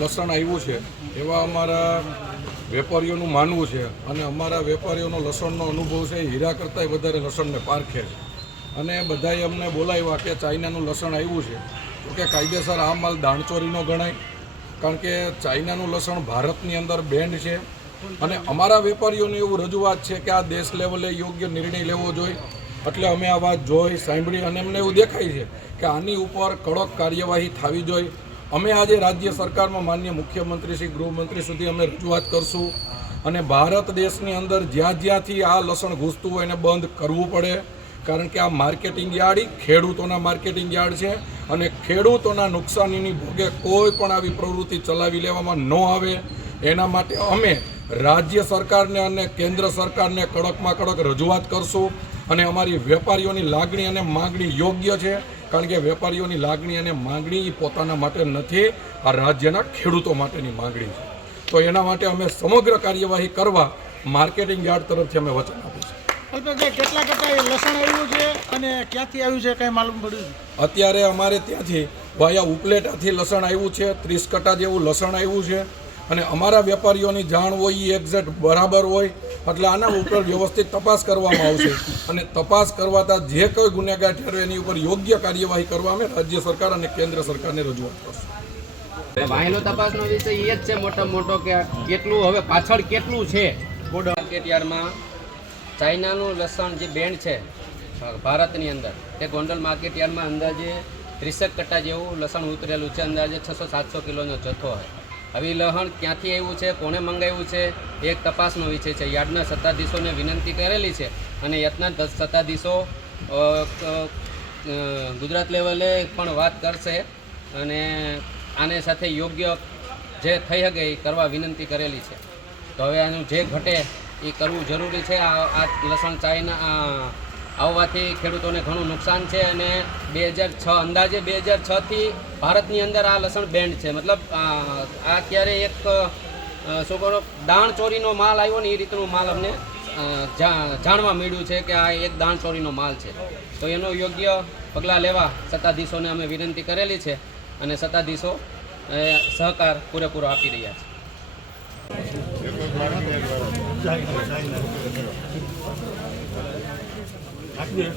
લસણ આવ્યું છે, એવા અમારા વેપારીઓનું માનવું છે. અને અમારા વેપારીઓનો લસણનો અનુભવ છે હીરા કરતાંય વધારે લસણને પારખે છે. અને બધાએ અમને બોલાવ્યા કે ચાઇનાનું લસણ આવ્યું છે. તો કે કાયદેસર આ માલ દાણચોરીનો ગણાય, કારણ કે ચાઇનાનું લસણ ભારતની અંદર બેન્ડ છે. અને અમારા વેપારીઓની એવું રજૂઆત છે કે આ દેશ લેવલે યોગ્ય નિર્ણય લેવો જોઈએ. એટલે અમે આ વાત જોઈ, સાંભળી અને અમને એવું દેખાય છે કે આની ઉપર કડક કાર્યવાહી થવી જોઈએ. અમે આજે રાજ્ય સરકારમાં માન્ય મુખ્યમંત્રી શ્રી ગૃહમંત્રી સુધી અમે રજૂઆત કરશું અને ભારત દેશની અંદર જ્યાં જ્યાંથી આ લસણ ઘૂસતું હોય એને બંધ કરવું પડે. કારણ કે આ માર્કેટિંગ યાર્ડ ખેડૂતોના માર્કેટિંગ યાર્ડ છે અને ખેડૂતોના નુકસાનીની ભોગે કોઈ પણ આવી પ્રવૃત્તિ ચલાવી લેવામાં ન આવે. એના માટે અમે રાજ્ય સરકારને અને કેન્દ્ર સરકારને કડકમાં કડક રજૂઆત કરશું અને અમારી વેપારીઓની લાગણી અને માગણી યોગ્ય છે. કારણ કે વેપારીઓની લાગણી અને માગણી એ પોતાના માટે નથી આ રાજ્યના ખેડૂતો માટેની માગણી છે. તો એના માટે અમે સમગ્ર કાર્યવાહી કરવા માર્કેટિંગ યાર્ડ તરફથી અમે વચન આપ્યું અલ્પેશભાઈ કેટલા ટકા લસણ આવ્યું છે અને ક્યાંથી આવ્યું છે કંઈ માલુમ પડ્યું છે? અત્યારે અમારે ત્યાંથી વાયા ઉપલેટાથી લસણ આવ્યું છે ત્રીસ કટા જેવું લસણ આવ્યું છે. અને અમારા વેપારીઓની જાણ હોય એ એક્ઝેક્ટ બરાબર હોય એટલે આના ઉપર વ્યવસ્થિત તપાસ કરવામાં આવશે. અને તપાસ કરવાતા જે કોઈ ગુનેગાર ઠેરવે એની ઉપર યોગ્ય કાર્યવાહી કરવા અમે રાજ્ય સરકાર અને કેન્દ્ર સરકારને રજૂઆત કરશું. વાહેલો તપાસનો વિષય એ જ છે મોટો મોટો કે કેટલું હવે પાછળ કેટલું છે? માર્કેટ યાર્ડમાં ચાઇનાનું લસણ જે બેન્ડ છે ભારતની અંદર તે ગોંડલ માર્કેટ યાર્ડમાં અંદાજે ત્રીસેક કટ્ટા જેવું લસણ ઉતરેલું છે. અંદાજે છસો સાતસો કિલોનો જથ્થો હોય. હવે લહણ ક્યાંથી આવ્યું છે, કોણે મંગાવ્યું છે એક તપાસનો વિષય છે. યાર્ડના સત્તાધીશોને વિનંતી કરેલી છે અને યતના સત્તાધીશો ગુજરાત લેવલે પણ વાત કરશે અને આને સાથે યોગ્ય જે થઈ શકે એ કરવા વિનંતી કરેલી છે. તો હવે આનું જે ઘટે એ કરવું જરૂરી છે. આ આ લસણ ચાઈના આવવાથી ખેડૂતોને ઘણું નુકસાન છે અને બે હજાર છ, અંદાજે બે હજાર છથી ભારતની અંદર આ લસણ બેન્ડ છે. મતલબ, આ અત્યારે એક શું કહો દાણ ચોરીનો માલ આવ્યો ને એ રીતનો માલ અમને જાણવા મળ્યું છે કે આ એક દાણ ચોરીનો માલ છે. તો એનો યોગ્ય પગલાં લેવા સત્તાધીશોને અમે વિનંતી કરેલી છે અને સત્તાધીશો સહકાર પૂરેપૂરો આપી રહ્યા છે. Yes.